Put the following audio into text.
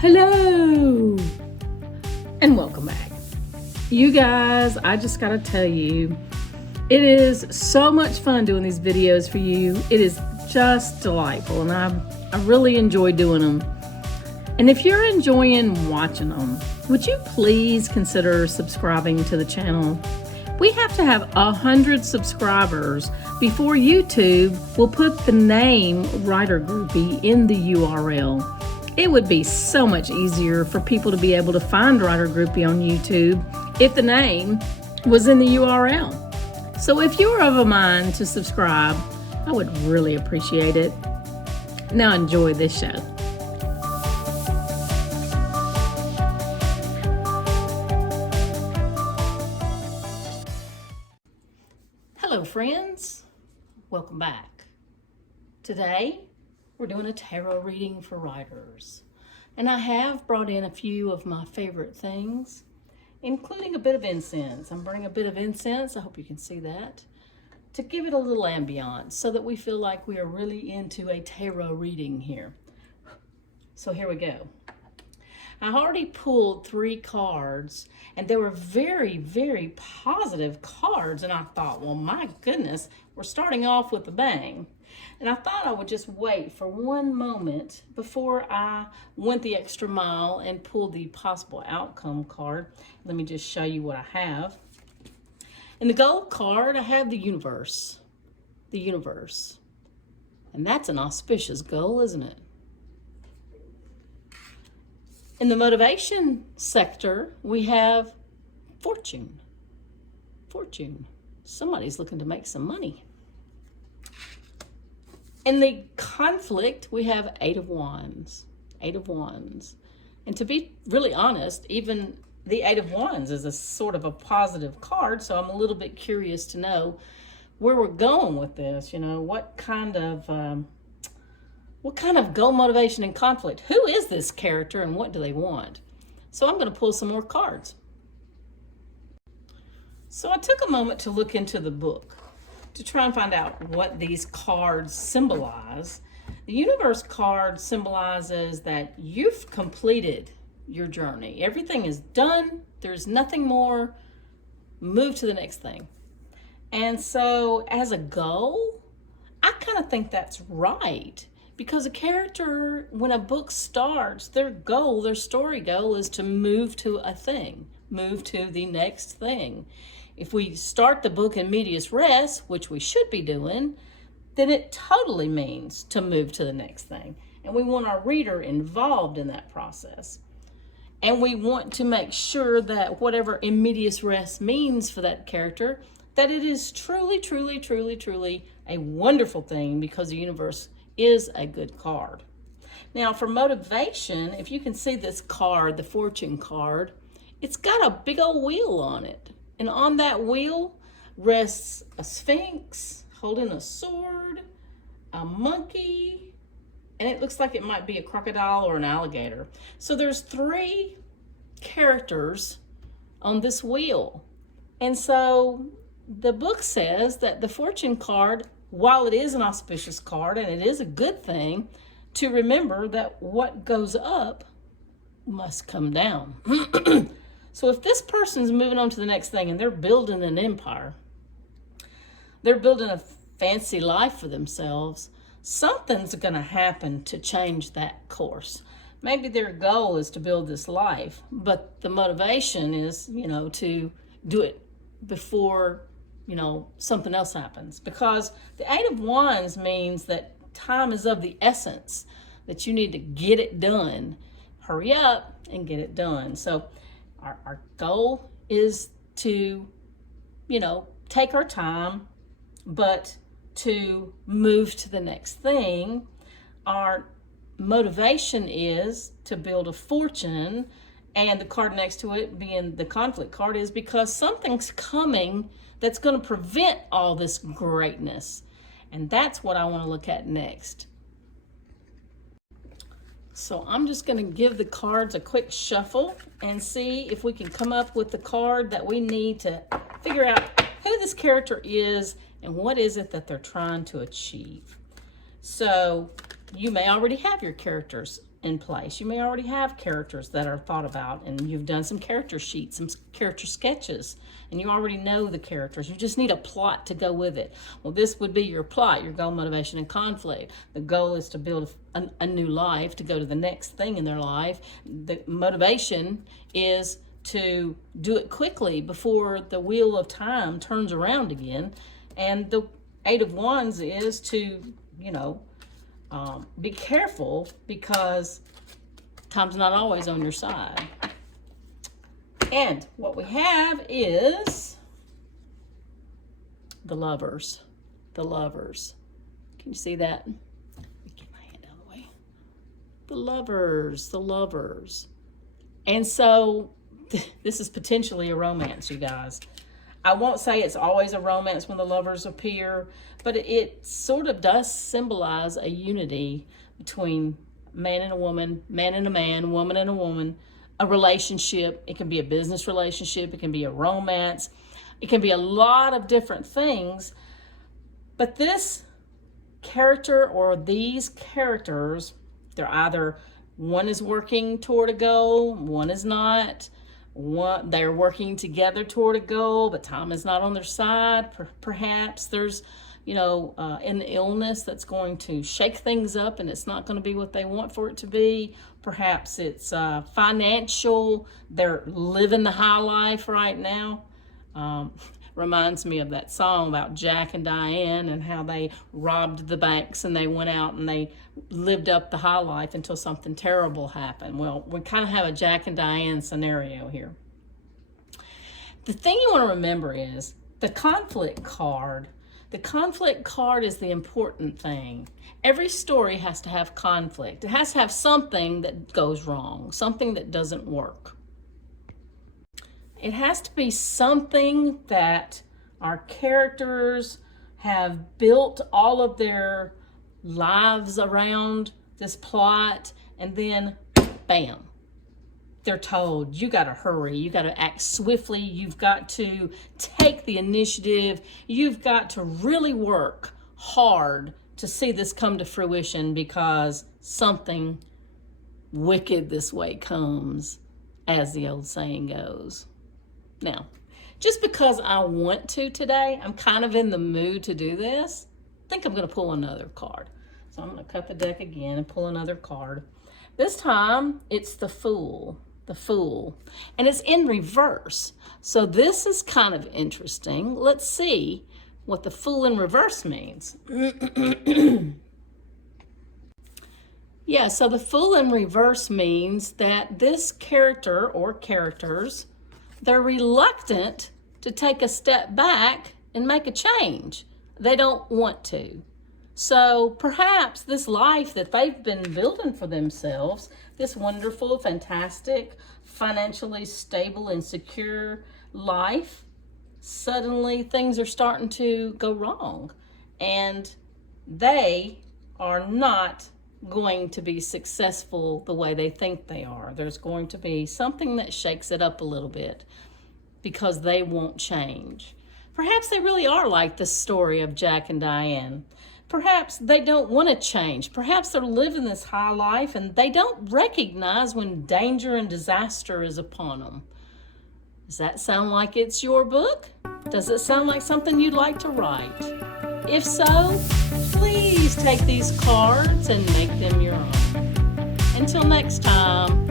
Hello and welcome back. You guys, I just gotta tell you, it is so much fun doing these videos for you. It is just delightful, and I really enjoy doing them. And if you're enjoying watching them, would you please consider subscribing to the channel? We have to have 100 subscribers before YouTube will put the name Writer Groupie in the URL. It would be so much easier for people to be able to find Writer Groupie on YouTube if the name was in the URL. So if you're of a mind to subscribe, I would really appreciate it. Now enjoy this show. Hello friends, welcome back. Today we're doing a tarot reading for writers, and I have brought in a few of my favorite things, including a bit of incense. I'm bringing a bit of incense, I hope you can see that, to give it a little ambiance so that we feel like we are really into a tarot reading here. So here we go. I already pulled 3 cards, and they were very, very positive cards, and I thought, well, my goodness, we're starting off with a bang. And I thought I would just wait for one moment before I went the extra mile and pulled the possible outcome card. Let me just show you what I have. In the gold card, I have the universe. The universe. And that's an auspicious goal, isn't it? In the motivation sector, we have fortune. Fortune. Somebody's looking to make some money. In the conflict, we have 8 of Wands. 8 of Wands. And to be really honest, even the 8 of Wands is a sort of a positive card, so I'm a little bit curious to know where we're going with this. You know, what kind of goal, motivation, and conflict? Who is this character and what do they want? So I'm going to pull some more cards. So I took a moment to look into the book to try and find out what these cards symbolize. The universe card symbolizes that you've completed your journey. Everything is done. There's nothing more. Move to the next thing. And so as a goal, I kind of think that's right. Because a character, when a book starts, their goal, their story goal is to move to a thing, move to the next thing. If we start the book in medias res, which we should be doing, then it totally means to move to the next thing. And we want our reader involved in that process. And we want to make sure that whatever in medias res means for that character, that it is truly, truly, truly, truly a wonderful thing, because the universe is a good card. Now for motivation, if you can see this card, the fortune card, it's got a big old wheel on it. And on that wheel rests a sphinx holding a sword, a monkey, and it looks like it might be a crocodile or an alligator. So there's 3 characters on this wheel. And so the book says that the fortune card, while it is an auspicious card and it is a good thing, to remember that what goes up must come down. So if this person's moving on to the next thing and they're building an empire, they're building a fancy life for themselves, something's going to happen to change that course. Maybe their goal is to build this life, but the motivation is, you know, to do it before, you know, something else happens. Because the 8 of Wands means that time is of the essence, that you need to get it done. Hurry up and get it done. So our goal is to, you know, take our time, but to move to the next thing. Our motivation is to build a fortune, and the card next to it being the conflict card is because something's coming that's going to prevent all this greatness. And that's what I want to look at next. So I'm just going to give the cards a quick shuffle and see if we can come up with the card that we need to figure out who this character is and what is it that they're trying to achieve. So you may already have your characters in place. You may already have characters that are thought about, and you've done some character sheets, some character sketches, and you already know the characters. You just need a plot to go with it. Well, this would be your plot, your goal, motivation, and conflict. The goal is to build a new life, to go to the next thing in their life. The motivation is to do it quickly before the wheel of time turns around again. And the Eight of Wands is to, be careful, because time's not always on your side. And what we have is the Lovers. The Lovers. Can you see that? Let me get my hand out of the way. The Lovers. The Lovers. And so this is potentially a romance, you guys. I won't say it's always a romance when the Lovers appear, but it sort of does symbolize a unity between man and a woman, man and a man, woman and a woman, a relationship. It can be a business relationship. It can be a romance. It can be a lot of different things. But this character or these characters, they're either one is working toward a goal, one is not. They're working together toward a goal, but time is not on their side. Perhaps there's, an illness that's going to shake things up, and it's not going to be what they want for it to be. Perhaps it's financial. They're living the high life right now. Reminds me of that song about Jack and Diane and how they robbed the banks and they went out and they lived up the high life until something terrible happened. Well, we kind of have a Jack and Diane scenario here. The thing you want to remember is the conflict card. The conflict card is the important thing. Every story has to have conflict. It has to have something that goes wrong, something that doesn't work. It has to be something that our characters have built all of their lives around this plot, and then bam, they're told, you got to hurry, you got to act swiftly, you've got to take the initiative, you've got to really work hard to see this come to fruition, because something wicked this way comes, as the old saying goes. Now, just because I want to today, I'm kind of in the mood to do this, I think I'm going to pull another card. So I'm going to cut the deck again and pull another card. This time, it's the Fool. The Fool. And it's in reverse. So this is kind of interesting. Let's see what the Fool in reverse means. Yeah, so the Fool in reverse means that this character or characters, they're reluctant to take a step back and make a change. They don't want to. So perhaps this life that they've been building for themselves, this wonderful, fantastic, financially stable and secure life, suddenly things are starting to go wrong. And they are not going to be successful the way they think they are. There's going to be something that shakes it up a little bit because they won't change. Perhaps they really are like the story of Jack and Diane. Perhaps they don't want to change. Perhaps they're living this high life and they don't recognize when danger and disaster is upon them. Does that sound like it's your book? Does it sound like something you'd like to write? If so, please take these cards and make them your own. Until next time.